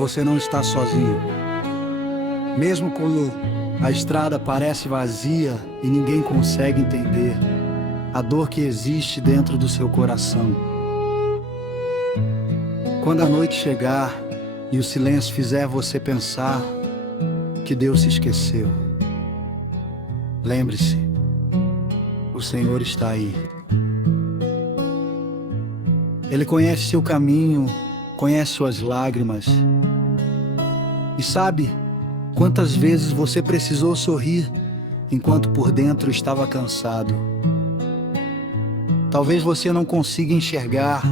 Você não está sozinho. Mesmo quando a estrada parece vazia e ninguém consegue entender a dor que existe dentro do seu coração. Quando a noite chegar e o silêncio fizer você pensar que Deus se esqueceu, lembre-se, o Senhor está aí. Ele conhece seu caminho, conhece suas lágrimas e sabe quantas vezes você precisou sorrir enquanto por dentro estava cansado. Talvez você não consiga enxergar,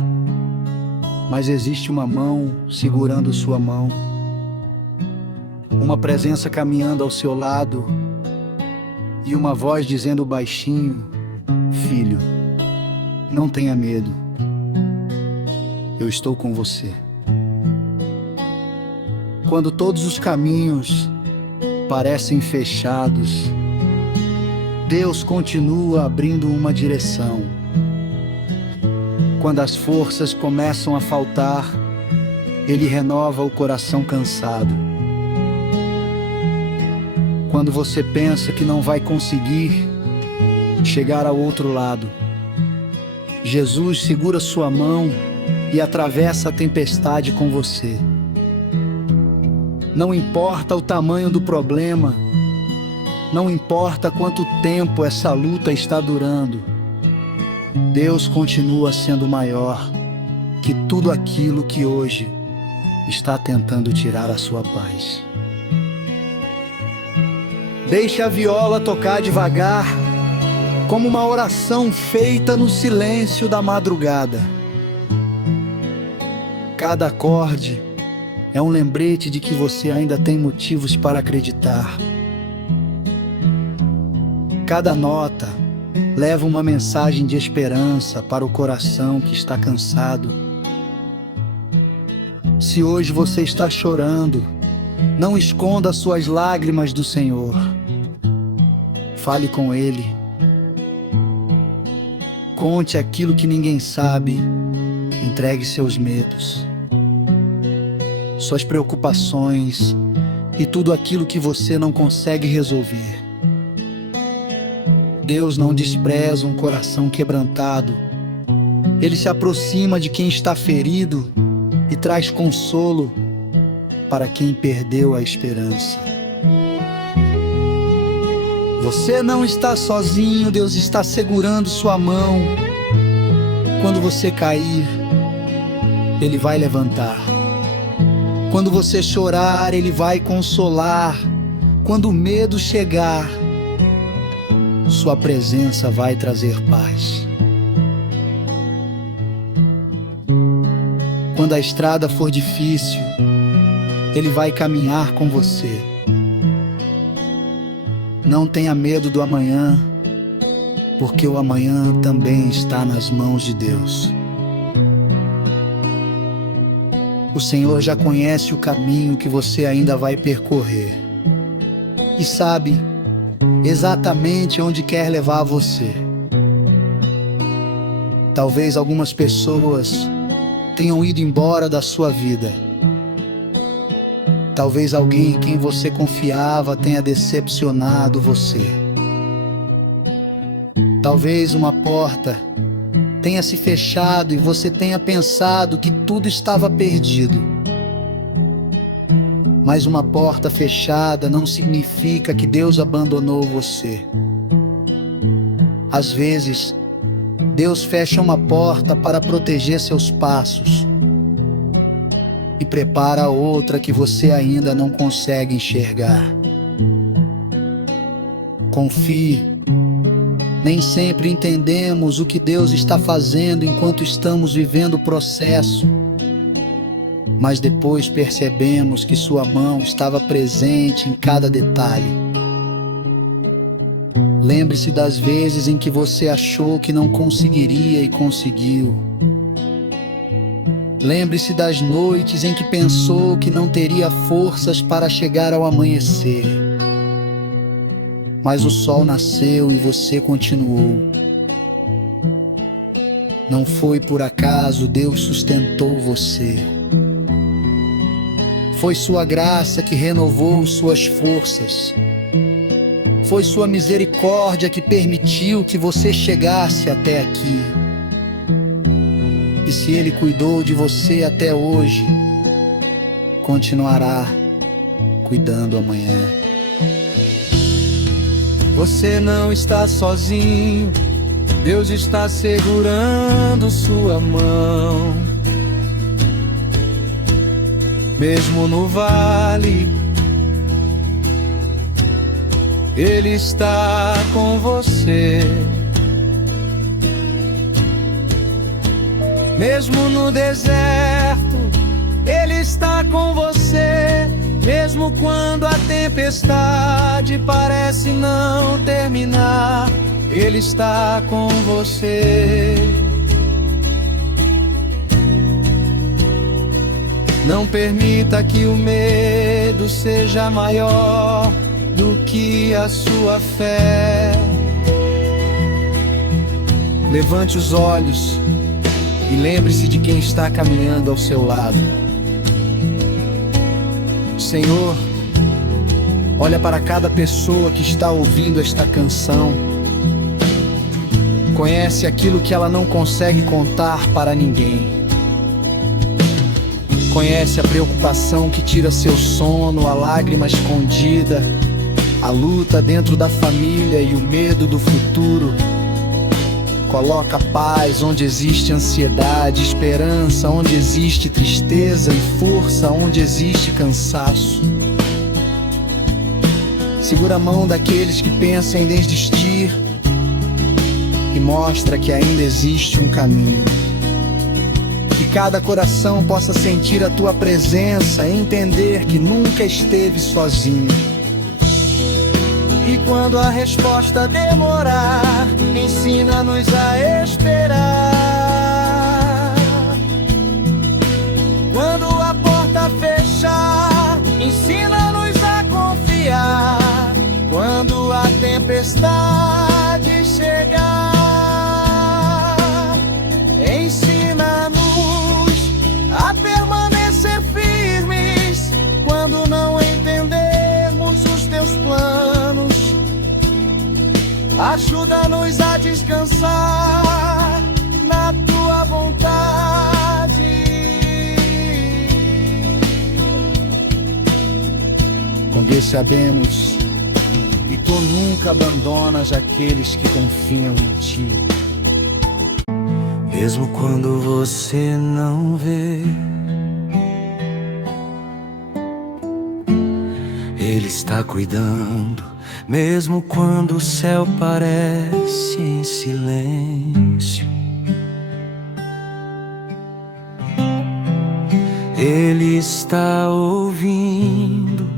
mas existe uma mão segurando sua mão, uma presença caminhando ao seu lado e uma voz dizendo baixinho: filho, não tenha medo, eu estou com você. Quando todos os caminhos parecem fechados, Deus continua abrindo uma direção. Quando as forças começam a faltar, Ele renova o coração cansado. Quando você pensa que não vai conseguir chegar ao outro lado, Jesus segura sua mão e atravessa a tempestade com você. Não importa o tamanho do problema, não importa quanto tempo essa luta está durando, Deus continua sendo maior que tudo aquilo que hoje está tentando tirar a sua paz. Deixe a viola tocar devagar, como uma oração feita no silêncio da madrugada. Cada acorde é um lembrete de que você ainda tem motivos para acreditar. Cada nota leva uma mensagem de esperança para o coração que está cansado. Se hoje você está chorando, não esconda suas lágrimas do Senhor. Fale com Ele. Conte aquilo que ninguém sabe. Entregue seus medos, suas preocupações e tudo aquilo que você não consegue resolver. Deus não despreza um coração quebrantado. Ele se aproxima de quem está ferido e traz consolo para quem perdeu a esperança. Você não está sozinho, Deus está segurando sua mão. Quando você cair, Ele vai levantar. Quando você chorar, Ele vai consolar. Quando o medo chegar, sua presença vai trazer paz. Quando a estrada for difícil, Ele vai caminhar com você. Não tenha medo do amanhã, porque o amanhã também está nas mãos de Deus. O Senhor já conhece o caminho que você ainda vai percorrer e sabe exatamente onde quer levar você. Talvez algumas pessoas tenham ido embora da sua vida. Talvez alguém em quem você confiava tenha decepcionado você. Talvez uma porta tenha se fechado e você tenha pensado que tudo estava perdido. Mas uma porta fechada não significa que Deus abandonou você. Às vezes, Deus fecha uma porta para proteger seus passos e prepara outra que você ainda não consegue enxergar. Confie. Nem sempre entendemos o que Deus está fazendo enquanto estamos vivendo o processo, mas depois percebemos que sua mão estava presente em cada detalhe. Lembre-se das vezes em que você achou que não conseguiria e conseguiu. Lembre-se das noites em que pensou que não teria forças para chegar ao amanhecer. Mas o sol nasceu e você continuou. Não foi por acaso, Deus sustentou você. Foi sua graça que renovou suas forças. Foi sua misericórdia que permitiu que você chegasse até aqui. E se Ele cuidou de você até hoje, continuará cuidando amanhã. Você não está sozinho, Deus está segurando sua mão. Mesmo no vale, Ele está com você. Mesmo no deserto, Ele está com você. Mesmo quando a tempestade parece não terminar, Ele está com você. Não permita que o medo seja maior do que a sua fé. Levante os olhos e lembre-se de quem está caminhando ao seu lado. Senhor, olha para cada pessoa que está ouvindo esta canção. Conhece aquilo que ela não consegue contar para ninguém. Conhece a preocupação que tira seu sono, a lágrima escondida, a luta dentro da família e o medo do futuro. Coloca paz onde existe ansiedade, esperança onde existe tristeza e força onde existe cansaço. Segura a mão daqueles que pensam em desistir e mostra que ainda existe um caminho. Que cada coração possa sentir a tua presença e entender que nunca esteve sozinho. E quando a resposta demorar, ensina-nos a esperar. Quando a porta fechar, ensina-nos a confiar. Quando a tempestade chegar, ensina-nos a permanecer firmes. Quando não entendermos os teus planos, ajuda-nos a descansar na tua vontade. Com Deus sabemos, e tu nunca abandonas aqueles que confiam em ti. Mesmo quando você não vê, Ele está cuidando. Mesmo quando o céu parece em silêncio, Ele está ouvindo.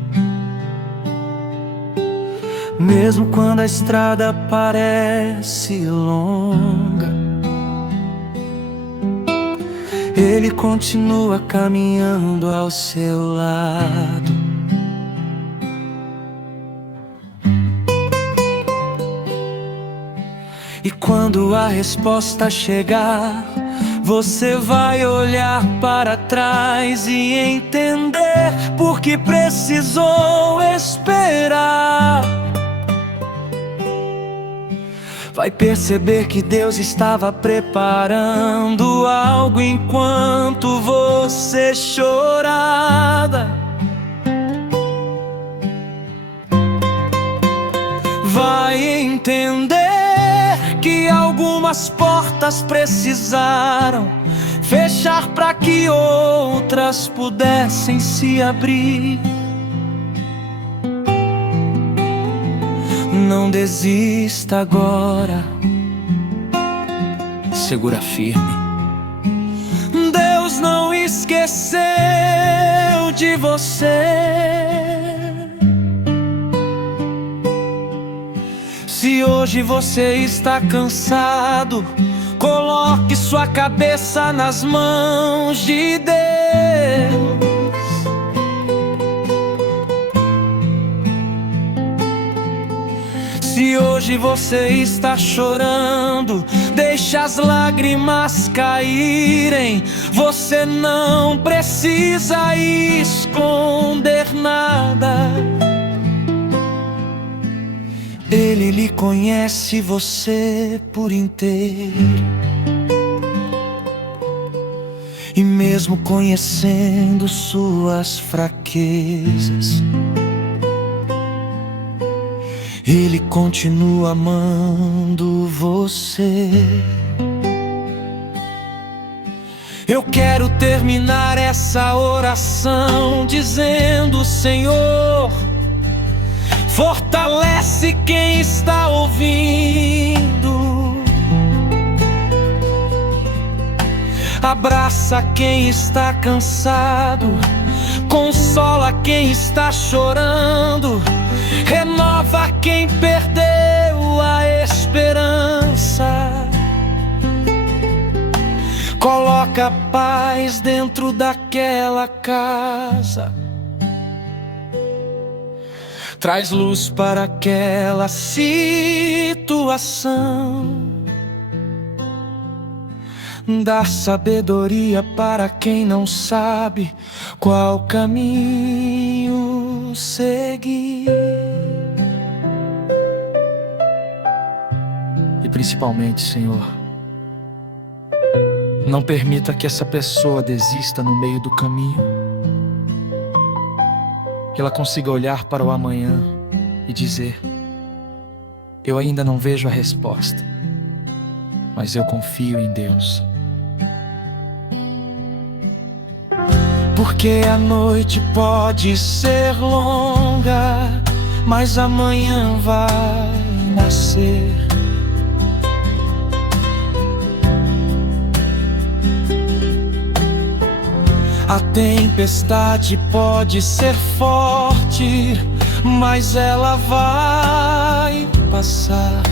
Mesmo quando a estrada parece longa, Ele continua caminhando ao seu lado. E quando a resposta chegar, você vai olhar para trás e entender por que precisou esperar. Vai perceber que Deus estava preparando algo enquanto você chorava. Vai entender que algumas portas precisaram fechar para que outras pudessem se abrir. Não desista agora, segura firme. Deus não esqueceu de você. Se hoje você está cansado, coloque sua cabeça nas mãos de Deus. Se Se hoje você está chorando, deixe as lágrimas caírem. Você não precisa esconder nada. Ele lhe conhece você por inteiro. E mesmo conhecendo suas fraquezas, Ele continua amando você. Eu quero terminar essa oração dizendo: Senhor, fortalece quem está ouvindo, abraça quem está cansado, consola quem está chorando, renova quem perdeu a esperança. Coloca paz dentro daquela casa, traz luz para aquela situação, dá sabedoria para quem não sabe qual caminho seguir. E principalmente, Senhor, não permita que essa pessoa desista no meio do caminho. Que ela consiga olhar para o amanhã e dizer: eu ainda não vejo a resposta, mas eu confio em Deus. Porque a noite pode ser longa, mas amanhã vai nascer. A tempestade pode ser forte, mas ela vai passar.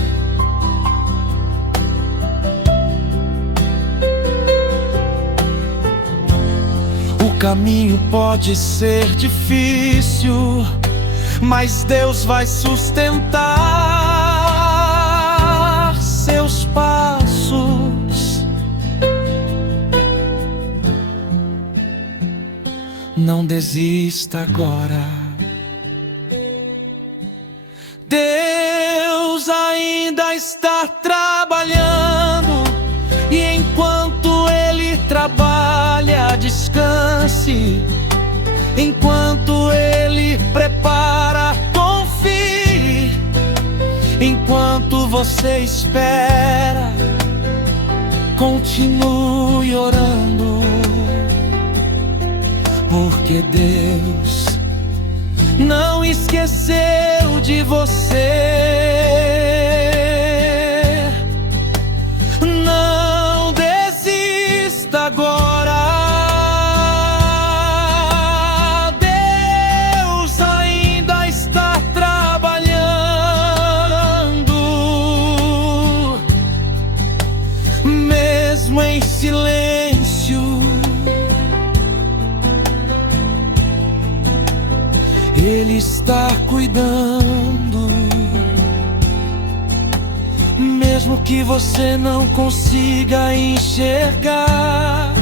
O caminho pode ser difícil, mas Deus vai sustentar seus passos. Não desista agora. Deus ainda está trabalhando, e enquanto Ele trabalha, descanse. Enquanto Ele prepara, confie. Enquanto você espera, continue orando. Porque Deus não esqueceu de você. Não desista agora. Deus ainda está trabalhando, mesmo em silêncio. Ele está cuidando, mesmo que você não consiga enxergar.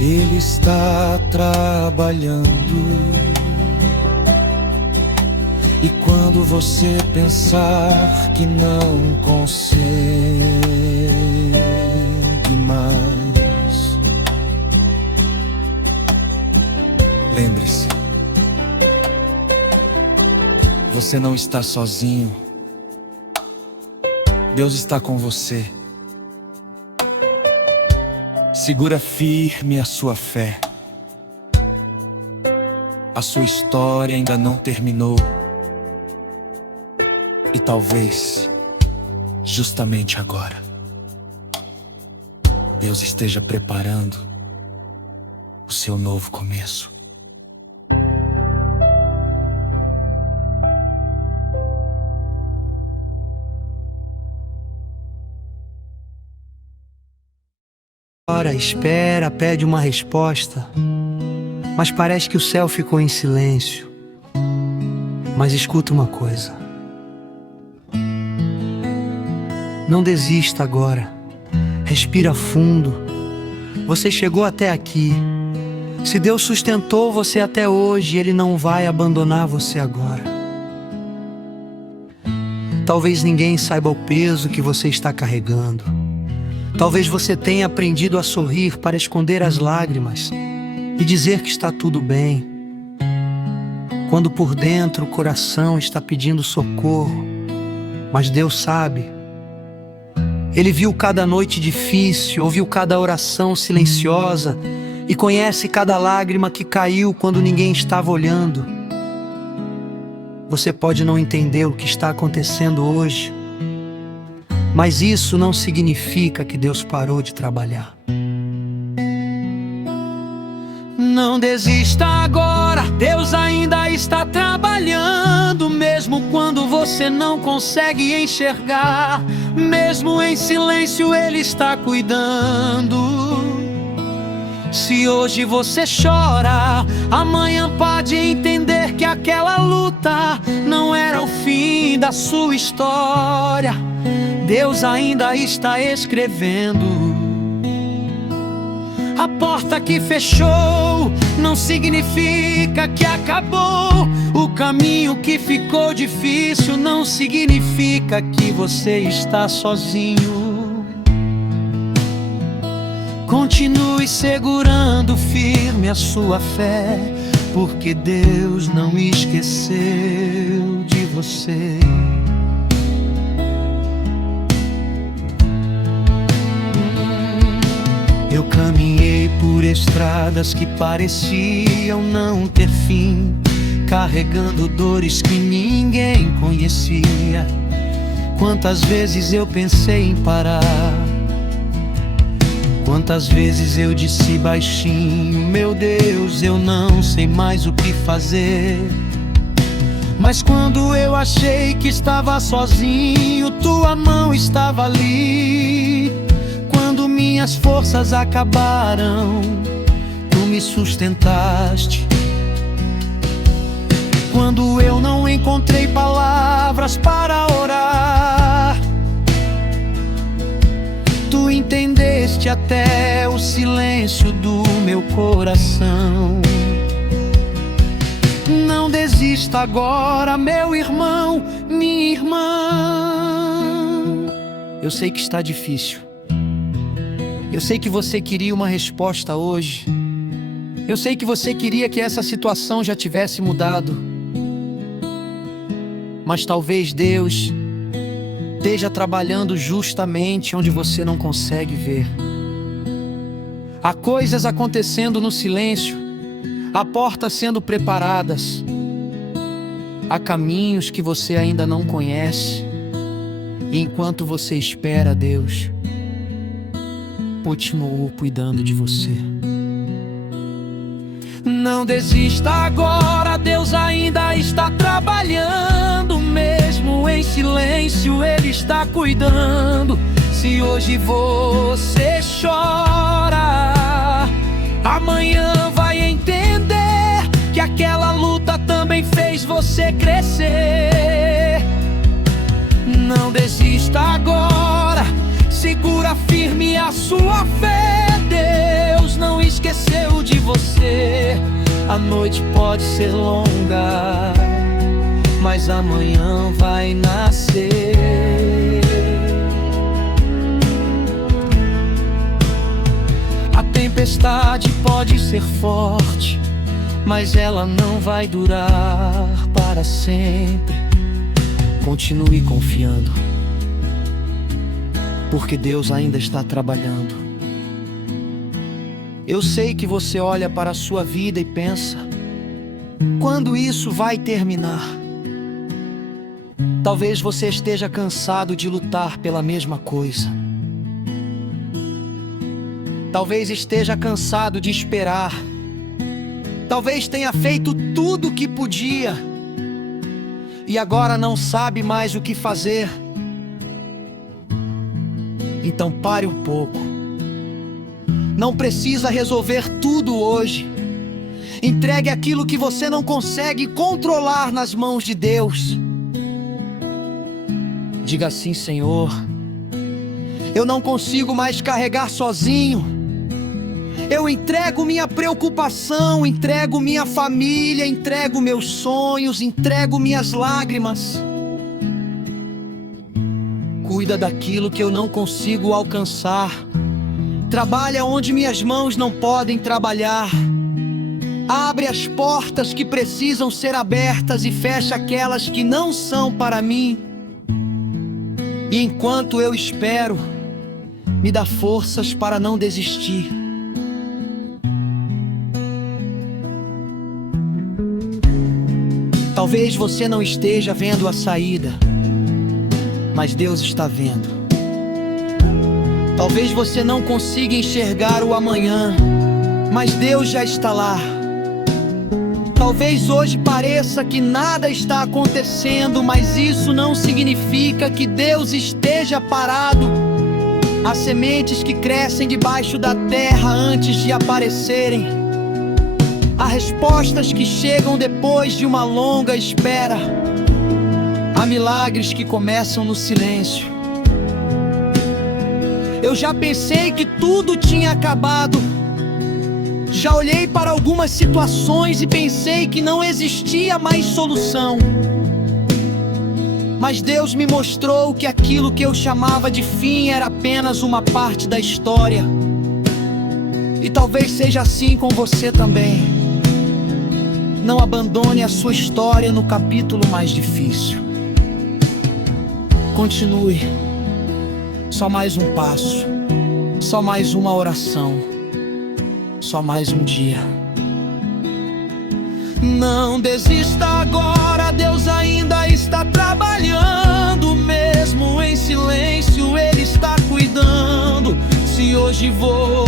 Ele está trabalhando, e quando você pensar que não consegue mais, lembre-se, você não está sozinho. Deus está com você. Segura firme a sua fé. A sua história ainda não terminou. E talvez, justamente agora, Deus esteja preparando o seu novo começo. Ora, espera, pede uma resposta, mas parece que o céu ficou em silêncio. Mas escuta uma coisa. Não desista agora. Respira fundo. Você chegou até aqui. Se Deus sustentou você até hoje, Ele não vai abandonar você agora. Talvez ninguém saiba o peso que você está carregando. Talvez você tenha aprendido a sorrir para esconder as lágrimas e dizer que está tudo bem, quando por dentro o coração está pedindo socorro. Mas Deus sabe. Ele viu cada noite difícil, ouviu cada oração silenciosa e conhece cada lágrima que caiu quando ninguém estava olhando. Você pode não entender o que está acontecendo hoje, mas isso não significa que Deus parou de trabalhar. Não desista agora, Deus ainda está trabalhando, mesmo quando você não consegue enxergar, mesmo em silêncio Ele está cuidando. Se hoje você chora, amanhã pode entender que aquela luta não era o fim da sua história. Deus ainda está escrevendo. A porta que fechou não significa que acabou. O caminho que ficou difícil não significa que você está sozinho. Continue segurando firme a sua fé, porque Deus não esqueceu de você. Eu caminhei por estradas que pareciam não ter fim, carregando dores que ninguém conhecia. Quantas vezes eu pensei em parar, quantas vezes eu disse baixinho: meu Deus, eu não sei mais o que fazer. Mas quando eu achei que estava sozinho, tua mão estava ali. Quando minhas forças acabaram, tu me sustentaste. Quando eu não encontrei palavras para orar, tu entendeste até o silêncio do meu coração. Não desista agora, meu irmão, minha irmã. Eu sei que está difícil. Eu sei que você queria uma resposta hoje. Eu sei que você queria que essa situação já tivesse mudado. Mas talvez Deus esteja trabalhando justamente onde você não consegue ver. Há coisas acontecendo no silêncio, há portas sendo preparadas, há caminhos que você ainda não conhece. E enquanto você espera, Deus continuou cuidando de você. Não desista agora, Deus ainda está trabalhando, mesmo em silêncio Ele está cuidando. Se hoje você chora, amanhã vai entender que aquela luta também fez você crescer. Não desista agora, segura firme a sua fé. Deus não esqueceu de você. A noite pode ser longa, mas amanhã vai nascer. A tempestade pode ser forte, mas ela não vai durar para sempre. Continue confiando, porque Deus ainda está trabalhando. Eu sei que você olha para a sua vida e pensa: quando isso vai terminar? Talvez você esteja cansado de lutar pela mesma coisa. Talvez esteja cansado de esperar. Talvez tenha feito tudo o que podia e agora não sabe mais o que fazer. Então pare um pouco. Não precisa resolver tudo hoje. Entregue aquilo que você não consegue controlar nas mãos de Deus. Diga assim: Senhor, eu não consigo mais carregar sozinho. Eu entrego minha preocupação, entrego minha família, entrego meus sonhos, entrego minhas lágrimas. Cuida daquilo que eu não consigo alcançar. Trabalha onde minhas mãos não podem trabalhar. Abre as portas que precisam ser abertas e fecha aquelas que não são para mim. E enquanto eu espero, me dá forças para não desistir. Talvez você não esteja vendo a saída, mas Deus está vendo. Talvez você não consiga enxergar o amanhã, mas Deus já está lá. Talvez hoje pareça que nada está acontecendo, mas isso não significa que Deus esteja parado. Há sementes que crescem debaixo da terra antes de aparecerem. Há respostas que chegam depois de uma longa espera. Há milagres que começam no silêncio. Eu já pensei que tudo tinha acabado. Já olhei para algumas situações e pensei que não existia mais solução. Mas Deus me mostrou que aquilo que eu chamava de fim era apenas uma parte da história. E talvez seja assim com você também. Não abandone a sua história no capítulo mais difícil. Continue. Só mais um passo. Só mais uma oração. Só mais um dia. Não desista agora, Deus ainda está trabalhando. Mesmo em silêncio, Ele está cuidando. Se hoje vou